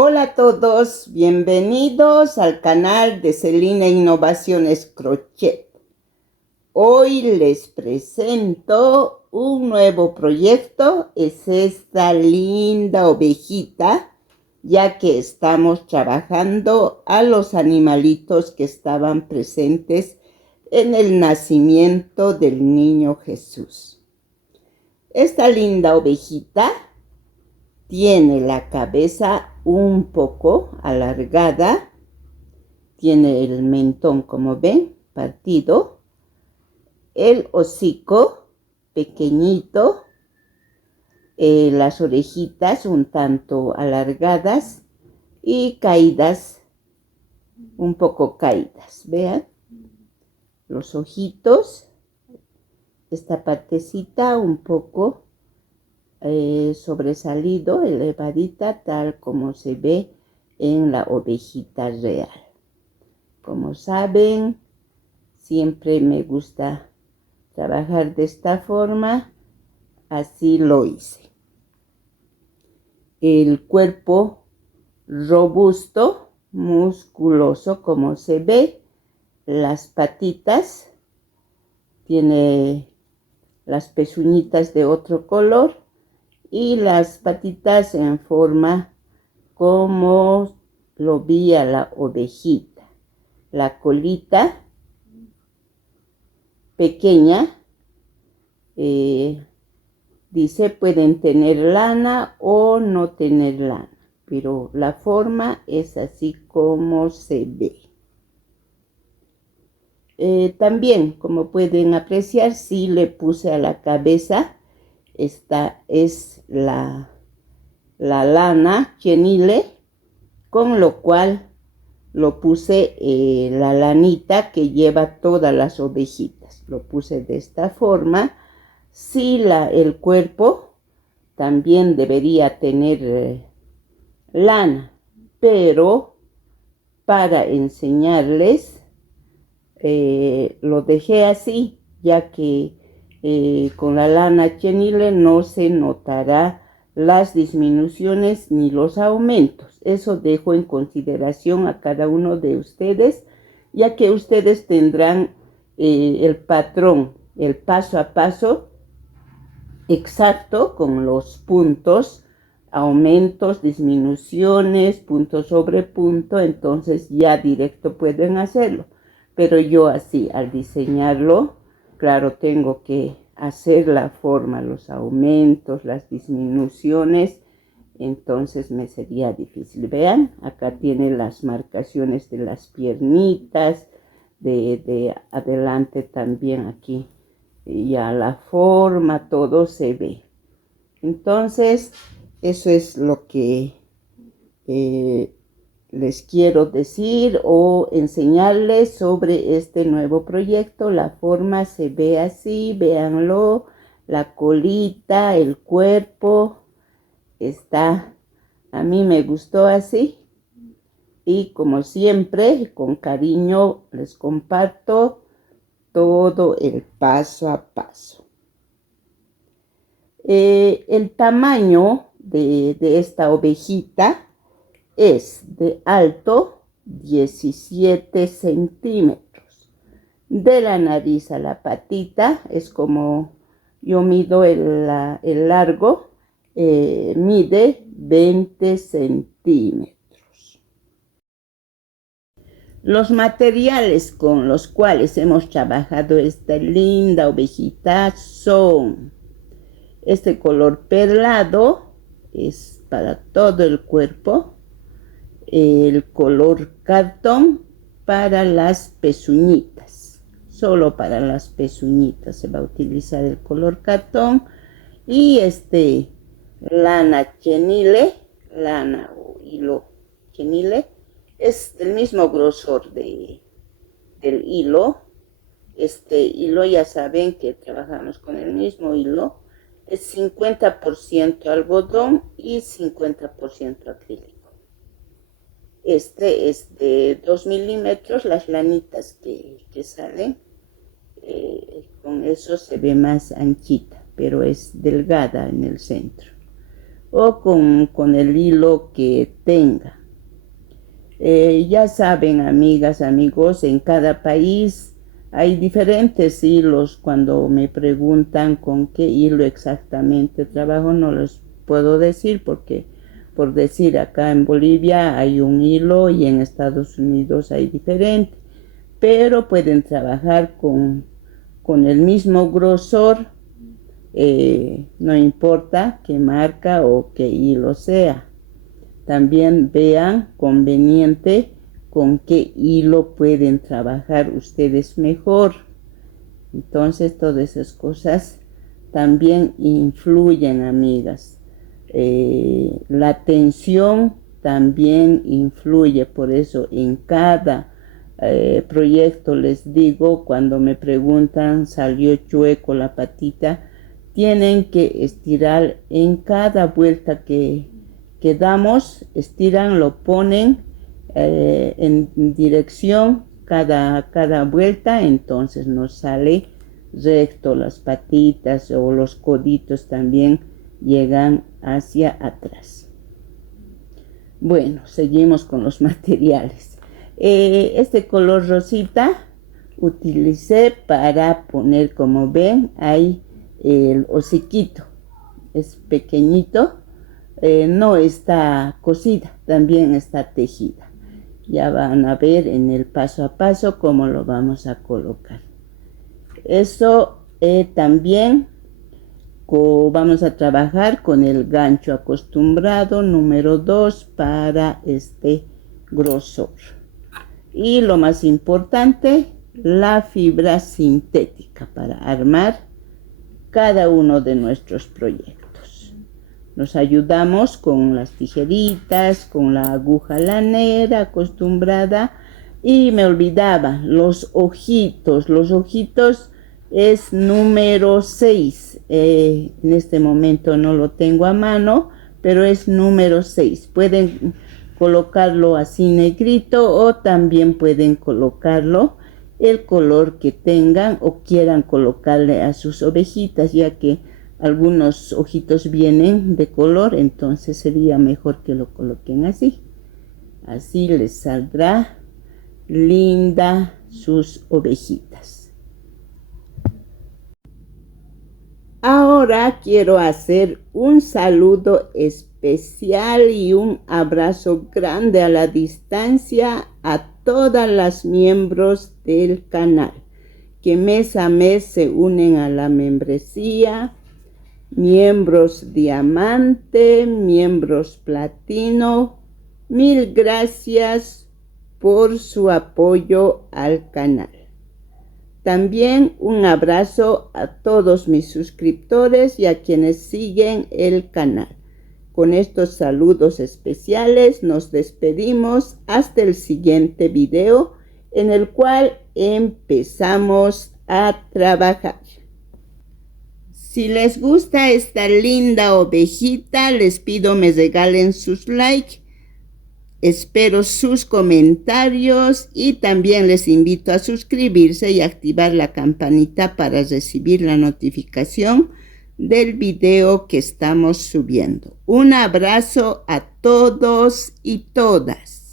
Hola a todos, bienvenidos al canal de Celina Innovaciones Crochet. Hoy les presento un nuevo proyecto, es esta linda ovejita, ya que estamos trabajando a los animalitos que estaban presentes en el nacimiento del niño Jesús. Esta linda ovejita tiene la cabeza un poco alargada, tiene el mentón, como ven, partido, el hocico pequeñito, las orejitas un tanto alargadas y caídas, un poco caídas, vean, los ojitos, esta partecita un poco sobresalido, elevadita, tal como se ve en la ovejita real. Como saben, siempre me gusta trabajar de esta forma, así lo hice. El cuerpo robusto, musculoso, como se ve, las patitas, tiene las pezuñitas de otro color, y las patitas en forma como lo vi a la ovejita. La colita pequeña, dice pueden tener lana o no tener lana, pero la forma es así como se ve. También, como pueden apreciar, sí le puse a la cabeza. Esta es la lana chenile, con lo cual lo puse la lanita que lleva todas las ovejitas. Lo puse de esta forma. Sí, el cuerpo también debería tener lana, pero para enseñarles lo dejé así, ya que con la lana chenile no se notará las disminuciones ni los aumentos. Eso dejo en consideración a cada uno de ustedes, ya que ustedes tendrán el patrón, el paso a paso exacto con los puntos, aumentos, disminuciones, punto sobre punto, entonces ya directo pueden hacerlo. Pero yo así, al diseñarlo, claro, tengo que hacer la forma, los aumentos, las disminuciones, entonces me sería difícil. Vean, acá tiene las marcaciones de las piernitas, de adelante también aquí, ya la forma, todo se ve. Entonces, eso es lo que les quiero decir o enseñarles sobre este nuevo proyecto. La forma se ve así, véanlo, la colita, el cuerpo, está, a mí me gustó así. Y como siempre, con cariño les comparto todo el paso a paso. El tamaño de esta ovejita es de alto 17 centímetros. De la nariz a la patita es como yo mido el largo, mide 20 centímetros. Los materiales con los cuales hemos trabajado esta linda ovejita son este color perlado, es para todo el cuerpo, el color cartón para las pezuñitas, solo para las pezuñitas se va a utilizar el color cartón, y lana chenile, lana o hilo chenile, es del mismo grosor del hilo. Este hilo, ya saben que trabajamos con el mismo hilo, es 50% algodón y 50% acrílico. Este es de 2 milímetros, las lanitas que salen, con eso se ve más anchita, pero es delgada en el centro. o con el hilo que tenga. Ya saben, amigas, amigos, en cada país hay diferentes hilos. Cuando me preguntan con qué hilo exactamente trabajo, no les puedo decir porque, por decir, acá en Bolivia hay un hilo y en Estados Unidos hay diferente, pero pueden trabajar con el mismo grosor, no importa qué marca o qué hilo sea. También vean conveniente con qué hilo pueden trabajar ustedes mejor. Entonces, todas esas cosas también influyen, amigas. La tensión también influye, por eso en cada proyecto les digo, cuando me preguntan, salió chueco la patita, tienen que estirar en cada vuelta que damos, estiran, lo ponen en dirección cada vuelta, entonces nos sale recto las patitas, o los coditos también llegan hacia atrás. Bueno, seguimos con los materiales. Este color rosita utilicé para poner, como ven, ahí el hociquito. Es pequeñito, no está cosida, también está tejida. Ya van a ver en el paso a paso cómo lo vamos a colocar. Eso también vamos a trabajar con el gancho acostumbrado número 2 para este grosor. Y lo más importante, la fibra sintética para armar cada uno de nuestros proyectos. Nos ayudamos con las tijeritas, con la aguja lanera acostumbrada. Y me olvidaba, los ojitos. Los ojitos es número 6. En este momento no lo tengo a mano, pero es número 6. Pueden colocarlo así negrito, o también pueden colocarlo el color que tengan o quieran colocarle a sus ovejitas, ya que algunos ojitos vienen de color, entonces sería mejor que lo coloquen así. Así les saldrá linda sus ovejitas. Ahora quiero hacer un saludo especial y un abrazo grande a la distancia a todas las miembros del canal que mes a mes se unen a la membresía, miembros diamante, miembros platino. Mil gracias por su apoyo al canal. También un abrazo a todos mis suscriptores y a quienes siguen el canal. Con estos saludos especiales nos despedimos hasta el siguiente video, en el cual empezamos a trabajar. Si les gusta esta linda ovejita, les pido me regalen sus likes. Espero sus comentarios y también les invito a suscribirse y activar la campanita para recibir la notificación del video que estamos subiendo. Un abrazo a todos y todas.